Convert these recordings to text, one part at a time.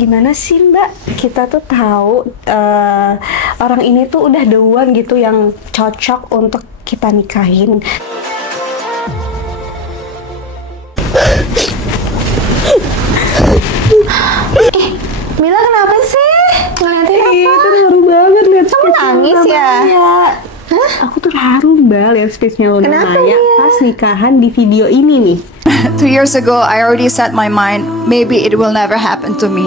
Gimana sih Mbak, kita tuh tahu orang ini tuh udah the one gitu yang cocok untuk kita nikahin. Mila kenapa sih? Ngeliatin apa? Itu haru banget lihat Kamu nangis ya? Hah? Aku tuh haru Mbak lihat space-nya Luna Kenapa, Maya Mia? pas nikahan di video ini nih. 2 years ago, I already set my mind, maybe it will never happen to me.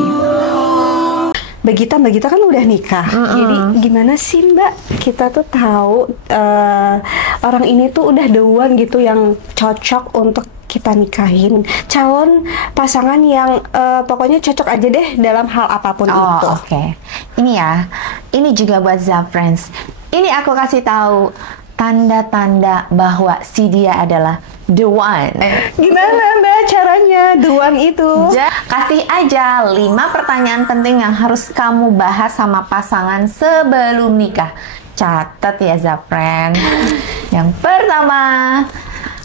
Mbak Gita kan udah nikah. Jadi gimana sih Mbak, kita tuh tahu orang ini tuh udah the one gitu yang cocok untuk kita nikahin. Calon pasangan yang pokoknya cocok aja deh dalam hal apapun itu. Oke. Ini ya, ini juga buat Zafriends. Ini aku kasih tahu tanda-tanda bahwa si dia adalah the one. Gimana Mbak caranya the one itu? Kasih aja 5 pertanyaan penting yang harus kamu bahas sama pasangan sebelum nikah. Catat ya Zafriends. Yang pertama,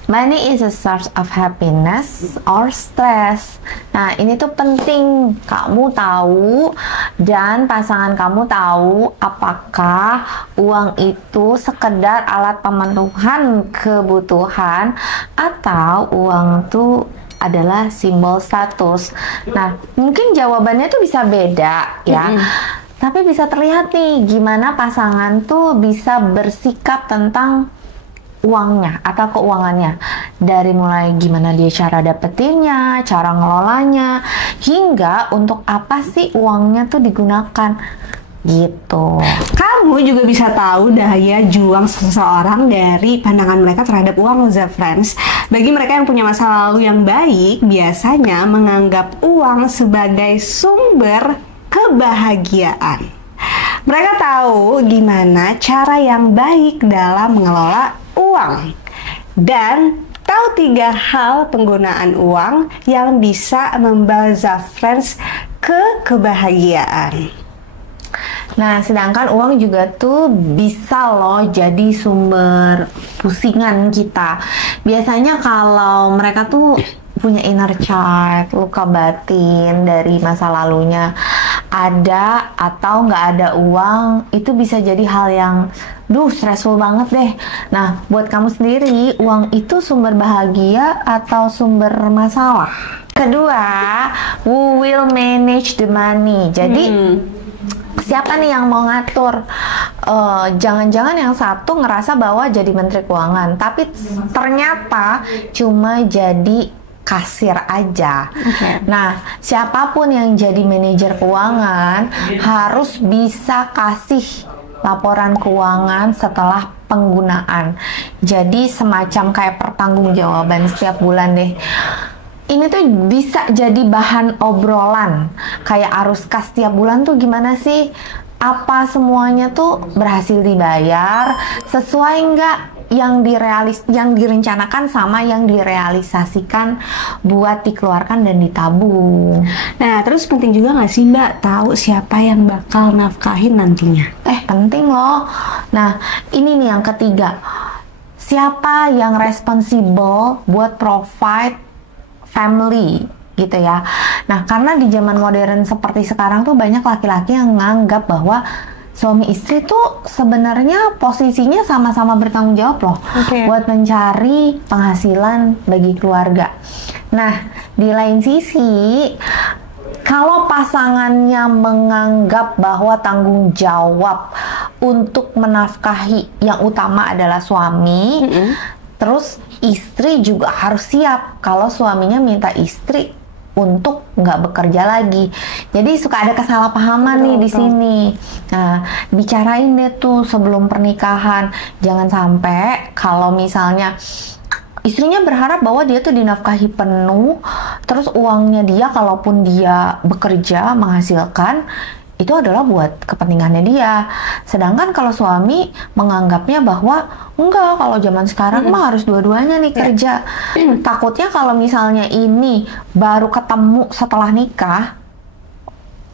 money is a source of happiness or stress. Nah, ini tuh penting kamu tahu dan pasangan kamu tahu apakah uang itu sekedar alat pemenuhan kebutuhan atau uang itu adalah simbol status. Nah, mungkin jawabannya tuh bisa beda ya. Tapi bisa terlihat nih gimana pasangan tuh bisa bersikap tentang uangnya atau keuangannya, dari mulai gimana dia cara dapetinnya, cara ngelolanya, hingga untuk apa sih uangnya tuh digunakan gitu. Kamu juga bisa tahu daya juang seseorang dari pandangan mereka terhadap uang, Zafriends. Bagi mereka yang punya masa lalu yang baik, biasanya menganggap uang sebagai sumber kebahagiaan. Mereka tahu gimana cara yang baik dalam mengelola uang dan tahu 3 hal penggunaan uang yang bisa membawa Zafriends ke kebahagiaan. Nah, sedangkan uang juga tuh bisa loh jadi sumber pusingan kita. Biasanya kalau mereka tuh punya inner child, luka batin dari masa lalunya, ada atau nggak ada uang, itu bisa jadi hal yang stressful banget deh. Nah, buat kamu sendiri, uang itu sumber bahagia atau sumber masalah? Kedua, who will manage the money? Jadi siapa nih yang mau ngatur? Jangan-jangan yang satu ngerasa bahwa jadi menteri keuangan, tapi ternyata cuma jadi kasir aja. Nah, siapapun yang jadi manajer keuangan harus bisa kasih laporan keuangan setelah penggunaan. Jadi semacam kayak pertanggungjawaban setiap bulan deh. Ini tuh bisa jadi bahan obrolan. Kayak arus kas tiap bulan tuh gimana sih? Apa semuanya tuh berhasil dibayar? Sesuai nggak yang direncanakan sama yang direalisasikan buat dikeluarkan dan ditabung. Nah, terus penting juga nggak sih Mbak tahu siapa yang bakal nafkahin nantinya? Penting loh. Nah, ini nih yang ketiga. Siapa yang responsible buat provide family gitu ya. Nah, karena di zaman modern seperti sekarang tuh banyak laki-laki yang menganggap bahwa suami istri tuh sebenarnya posisinya sama-sama bertanggung jawab loh buat mencari penghasilan bagi keluarga. Nah, di lain sisi, kalau pasangannya menganggap bahwa tanggung jawab untuk menafkahi yang utama adalah suami, terus istri juga harus siap kalau suaminya minta istri untuk nggak bekerja lagi. Jadi suka ada kesalahpahaman nih di sini. Nah, bicarain deh tuh sebelum pernikahan. Jangan sampai kalau misalnya istrinya berharap bahwa dia tuh dinafkahi penuh, terus uangnya dia kalaupun dia bekerja menghasilkan itu adalah buat kepentingannya dia. Sedangkan kalau suami menganggapnya bahwa enggak, kalau zaman sekarang mah harus dua-duanya nih kerja. Takutnya kalau misalnya ini baru ketemu setelah nikah,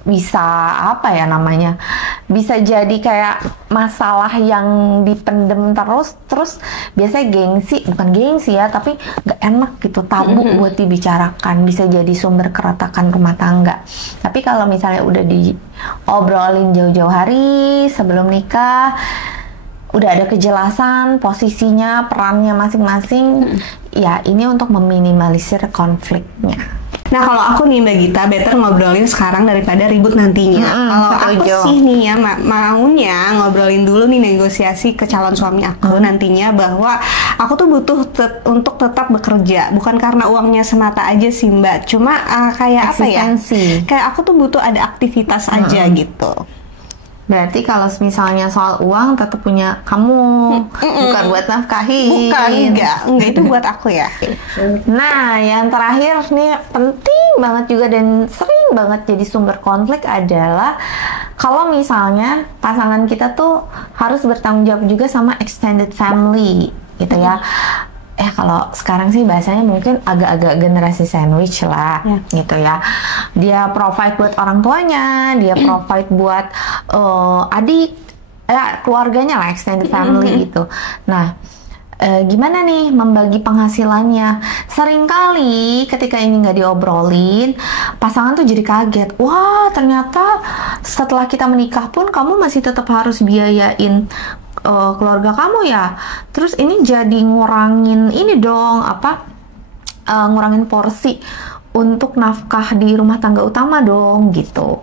bisa apa ya namanya? Bisa jadi kayak masalah yang dipendem terus biasanya bukan gengsi ya, tapi nggak enak gitu, tabu buat dibicarakan, bisa jadi sumber keretakan rumah tangga. Tapi kalau misalnya udah diobrolin jauh-jauh hari sebelum nikah, udah ada kejelasan posisinya, perannya masing-masing, ya ini untuk meminimalisir konfliknya. Nah kalau aku nih Mbak Gita, better ngobrolin sekarang daripada ribut nantinya. Kalau aku sih nih ya maunya ngobrolin dulu nih, negosiasi ke calon suami aku nantinya, bahwa aku tuh butuh untuk tetap bekerja, bukan karena uangnya semata aja sih Mbak, cuma kayak apa ya, kayak aku tuh butuh ada aktivitas aja gitu. Berarti kalau misalnya soal uang tetap punya kamu, bukan buat nafkahin. Bukan, enggak itu buat aku ya. Nah, yang terakhir nih penting banget juga dan sering banget jadi sumber konflik adalah kalau misalnya pasangan kita tuh harus bertanggung jawab juga sama extended family gitu ya. Kalau sekarang sih bahasanya mungkin agak-agak generasi sandwich lah, gitu ya. Dia provide buat orang tuanya, dia provide buat adik, keluarganya lah, extended family gitu. Nah, gimana nih membagi penghasilannya? Seringkali ketika ini nggak diobrolin, pasangan tuh jadi kaget. Wah, ternyata setelah kita menikah pun kamu masih tetap harus biayain keluarga kamu ya. Terus ini jadi ngurangin ini dong, ngurangin porsi untuk nafkah di rumah tangga utama dong gitu.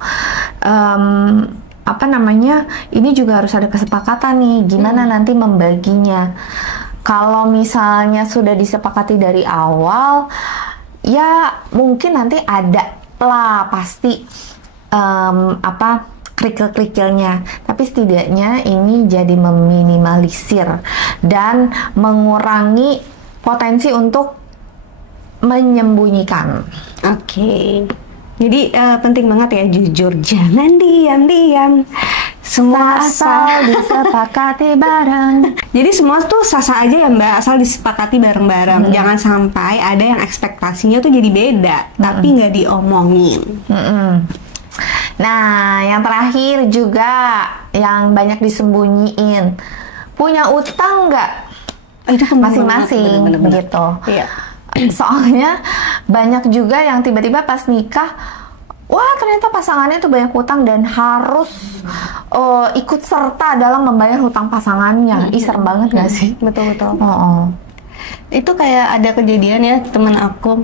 Ini juga harus ada kesepakatan nih, gimana nanti membaginya. Kalau misalnya sudah disepakati dari awal, ya mungkin nanti ada lah pasti kerikil-kerikilnya, tapi setidaknya ini jadi meminimalisir dan mengurangi potensi untuk menyembunyikan. Oke. Jadi penting banget ya jujur, jangan diam-diam. Semua asal disepakati bareng. Jadi semua tuh sah-sah aja ya Mbak, asal disepakati bareng-bareng. Jangan sampai ada yang ekspektasinya tuh jadi beda, tapi nggak diomongin. Nah, yang terakhir juga yang banyak disembunyiin, punya utang nggak? Itu masing-masing gitu. Iya. Soalnya banyak juga yang tiba-tiba pas nikah, wah ternyata pasangannya tuh banyak utang dan harus ikut serta dalam membayar hutang pasangannya. Serem banget nggak sih? Betul-betul. Itu kayak ada kejadian ya, temen aku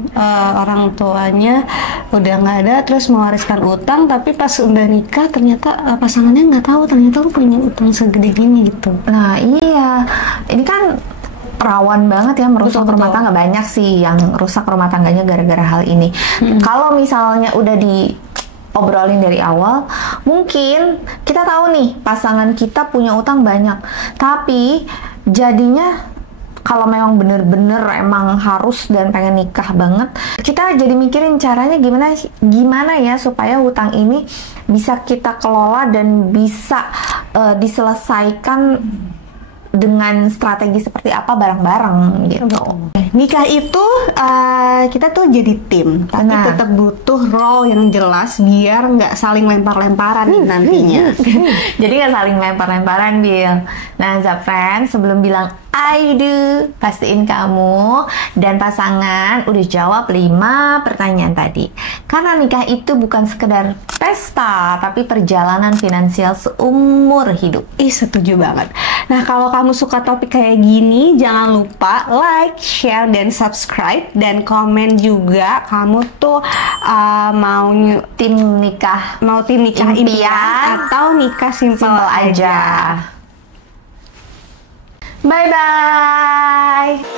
orang tuanya udah nggak ada, terus mewariskan utang, tapi pas udah nikah ternyata pasangannya nggak tahu ternyata lu punya utang segede gini gitu. Nah iya, ini kan rawan banget ya merusak rumah tangga. Banyak sih yang rusak rumah tangganya gara-gara hal ini. Kalau misalnya udah diobrolin dari awal, mungkin kita tahu nih pasangan kita punya utang banyak, tapi jadinya kalau memang bener-bener emang harus dan pengen nikah banget, kita jadi mikirin caranya gimana ya supaya hutang ini bisa kita kelola dan bisa diselesaikan dengan strategi seperti apa bareng-bareng gitu. Nikah itu kita tuh jadi tim, tapi tetap butuh role yang jelas biar nggak saling lempar-lemparan nantinya. Jadi nggak saling lempar-lemparan, Bill. Nah, Zafran, sebelum bilang I do, pastiin kamu dan pasangan udah jawab 5 pertanyaan tadi. Karena nikah itu bukan sekedar pesta, tapi perjalanan finansial seumur hidup. Setuju banget. Nah, kalau kamu suka topik kayak gini, jangan lupa like, share, dan subscribe, dan komen juga kamu tuh mau tim nikah impian atau nikah simple aja. Bye-bye.